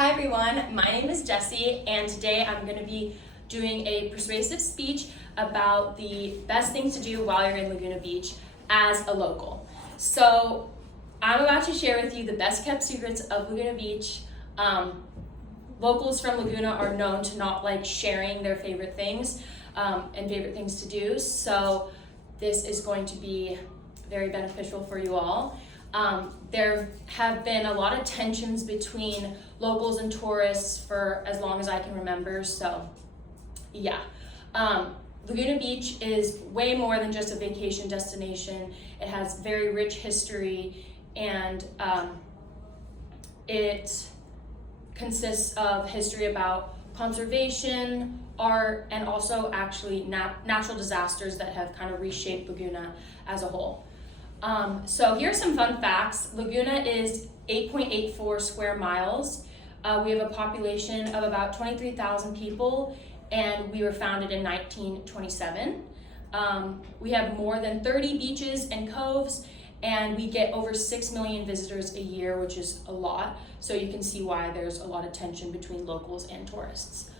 Hi everyone, my name is Jessie and today I'm going to be doing a persuasive speech about the best things to do while you're in Laguna Beach as a local. So I'm about to share with you the best kept secrets of Laguna Beach. Locals from Laguna are known to not like sharing their favorite things and favorite things to do, so this is going to be very beneficial for you all. There have been a lot of tensions between locals and tourists for as long as I can remember, so yeah. Laguna Beach is way more than just a vacation destination. It has very rich history and it consists of history about conservation, art, and also actually natural disasters that have kind of reshaped Laguna as a whole. So here's some fun facts. Laguna is 8.84 square miles. We have a population of about 23,000 people, and we were founded in 1927. We have more than 30 beaches and coves, and we get over 6 million visitors a year, which is a lot. So you can see why there's a lot of tension between locals and tourists.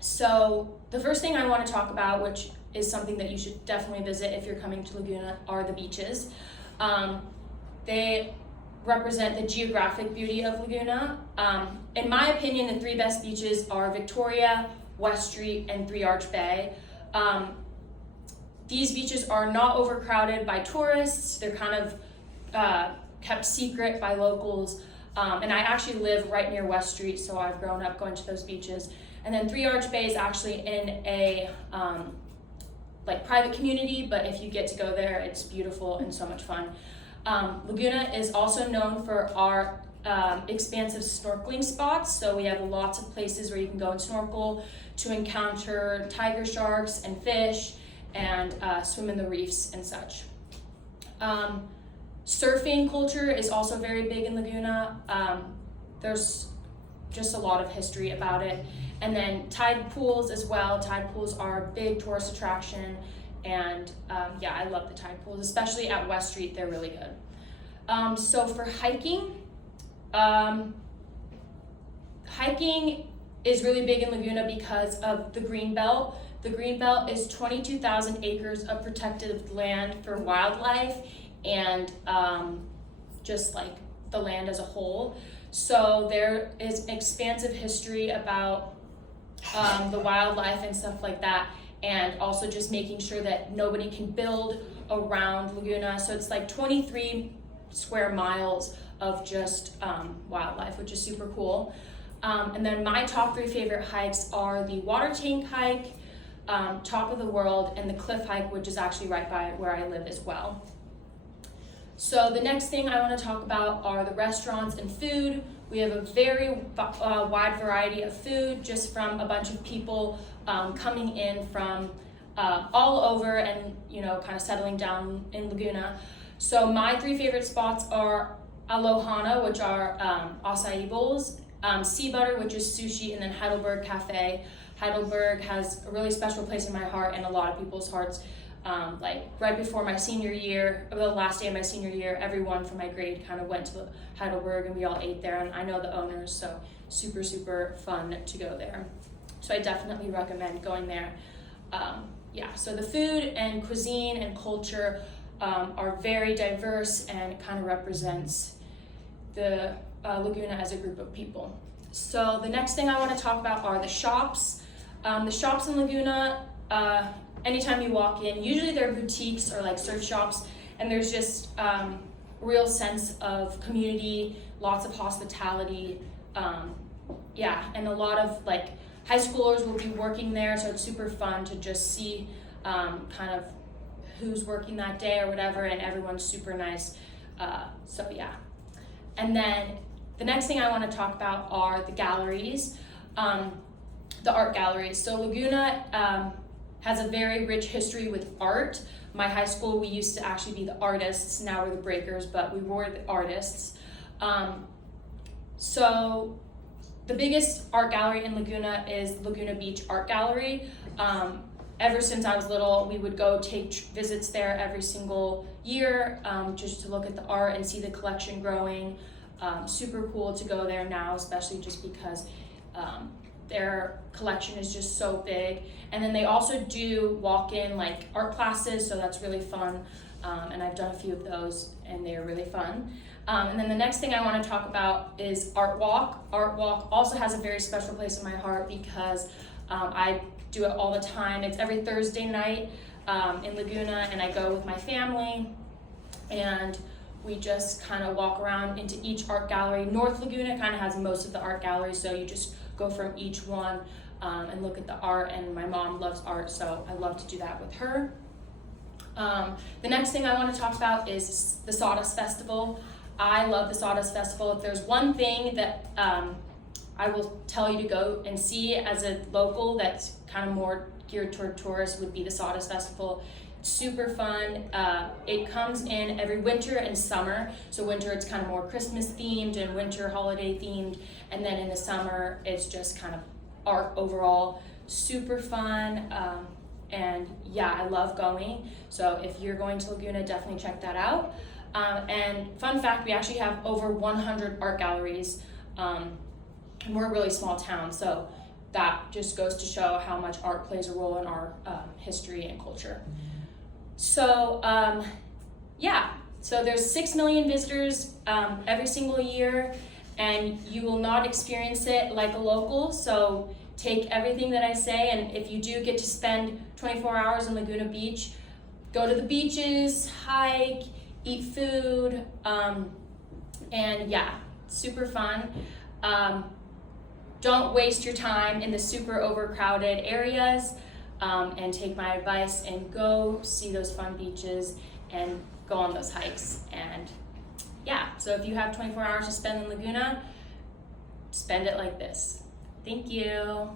So the first thing I want to talk about, which is something that you should definitely visit if you're coming to Laguna, are the beaches. They represent the geographic beauty of Laguna. In my opinion, the three best beaches are Victoria, West Street, and Three Arch Bay. These beaches are not overcrowded by tourists. They're kind of kept secret by locals. And I actually live right near West Street, so I've grown up going to those beaches. And then Three Arch Bay is actually in a like private community, but if you get to go there, it's beautiful and so much fun. Laguna is also known for our expansive snorkeling spots. So we have lots of places where you can go and snorkel to encounter tiger sharks and fish and swim in the reefs and such. Surfing culture is also very big in Laguna. There's just a lot of history about it. And then tide pools as well. Tide pools are a big tourist attraction, and yeah, I love the tide pools, especially at West Street. They're really good. So for hiking, hiking is really big in Laguna because of the green belt. The green belt is 22,000 acres of protected land for wildlife and just like the land as a whole. So there is expansive history about the wildlife and stuff like that, and also just making sure that nobody can build around Laguna. So it's like 23 square miles of just wildlife, which is super cool. And then my top three favorite hikes are the water tank hike, Top of the World, and the cliff hike, which is actually right by where I live as well. So the next thing I want to talk about are the restaurants and food. We have a very wide variety of food, just from a bunch of people coming in from all over and, you know, kind of settling down in Laguna. So my three favorite spots are Alohana, which are acai bowls, Sea Butter, which is sushi, and then Heidelberg Cafe. Heidelberg has a really special place in my heart and a lot of people's hearts. Like right before my senior year, or the last day of my senior year, everyone from my grade kind of went to Heidelberg and we all ate there, and I know the owners, so super, super fun to go there. So I definitely recommend going there. Yeah, so the food and cuisine and culture are very diverse and kind of represents the Laguna as a group of people. So the next thing I want to talk about are the shops. The shops in Laguna, anytime you walk in, usually they're boutiques or like surf shops, and there's just real sense of community, lots of hospitality, yeah, and a lot of like high schoolers will be working there, so it's super fun to just see kind of who's working that day or whatever, and everyone's super nice. So yeah. And then the next thing I want to talk about are the galleries, the art galleries. So Laguna has a very rich history with art. My high school, we used to actually be the artists. Now we're the breakers, but we were the artists. So the biggest art gallery in Laguna is Laguna Beach Art Gallery. Ever since I was little, we would go take visits there every single year just to look at the art and see the collection growing. super cool to go there now, especially just because their collection is just so big. And then they also do walk-in like art classes, so that's really fun. And I've done a few of those and they're really fun. And then the next thing I want to talk about is Art Walk. Art Walk also has a very special place in my heart because I do it all the time. It's every Thursday night in Laguna, and I go with my family, and we just kind of walk around into each art gallery. North Laguna kind of has most of the art galleries, so you just go from each one and look at the art, and my mom loves art, so I love to do that with her. The next thing I want to talk about is the Sawdust Festival. I love the Sawdust Festival. If there's one thing that I will tell you to go and see as a local that's kind of more geared toward tourists, would be the Sawdust Festival. It's super fun. It comes in every winter and summer. So winter it's kind of more Christmas themed and winter holiday themed, and then in the summer it's just kind of art overall. Super fun. And yeah, I love going. So if you're going to Laguna, definitely check that out. And fun fact, we actually have over 100 art galleries. And we're a really small town, so that just goes to show how much art plays a role in our history and culture. So yeah, so there's 6 million visitors every single year, and you will not experience it like a local. So take everything that I say, and if you do get to spend 24 hours in Laguna Beach, go to the beaches, hike, eat food, and yeah, super fun. Don't waste your time in the super overcrowded areas, and take my advice and go see those fun beaches and go on those hikes. And yeah, so if you have 24 hours to spend in Laguna, spend it like this. Thank you.